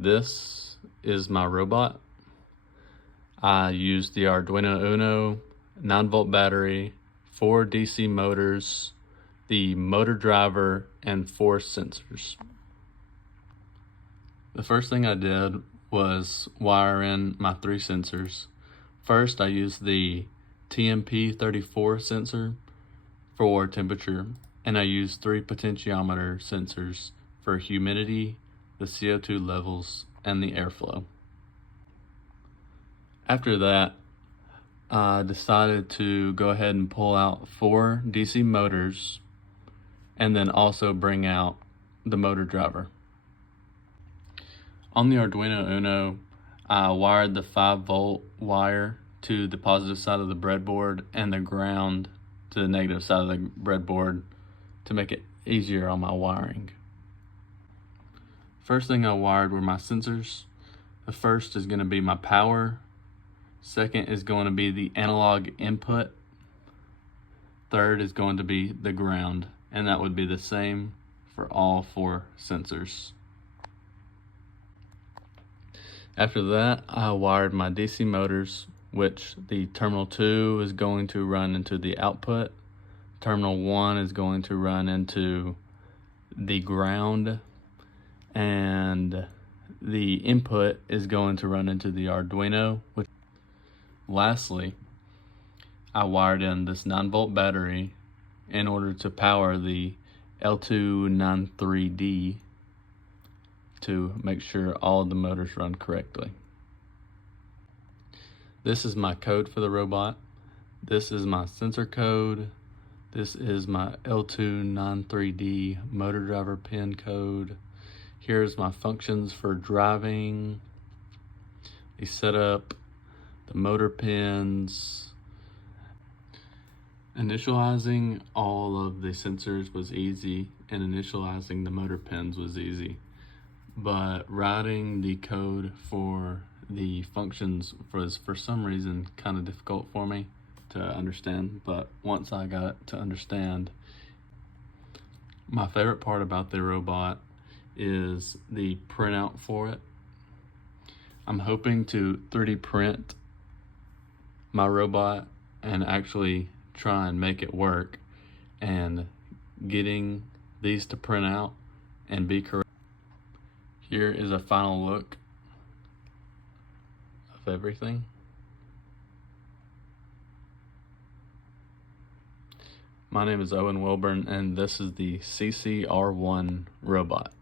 This is my robot. I used the Arduino Uno, 9-volt battery, 4 DC motors, the motor driver, and 4 sensors. The first thing I did was wire in my 3 sensors. First, I used the TMP34 sensor for temperature, and I used 3 potentiometer sensors for humidity, the CO2 levels, and the airflow. After that, I decided to go ahead and pull out 4 DC motors and then also bring out the motor driver. On the Arduino Uno, I wired the 5-volt wire to the positive side of the breadboard and the ground to the negative side of the breadboard to make it easier on my wiring. First thing I wired were my sensors. The first is going to be my power. Second is going to be the analog input. Third is going to be the ground, and that would be the same for all 4 sensors. After that, I wired my DC motors, which the terminal 2 is going to run into the output. Terminal 1 is going to run into the ground, and the input is going to run into the Arduino. Lastly, I wired in this 9-volt battery in order to power the L293D to make sure all of the motors run correctly. This is my code for the robot. This is my sensor code. This is my L293D motor driver pin code. Here's my functions for driving, the setup, the motor pins. Initializing all of the sensors was easy, and initializing the motor pins was easy. But writing the code for the functions was, for some reason, kind of difficult for me to understand. But once I got it to understand, my favorite part about the robot is the printout for it. I'm hoping to 3D print my robot and actually try and make it work, and getting these to print out and be correct. Here is a final look of everything. My name is Owen Wilburn, and this is the CCR-1 Robot.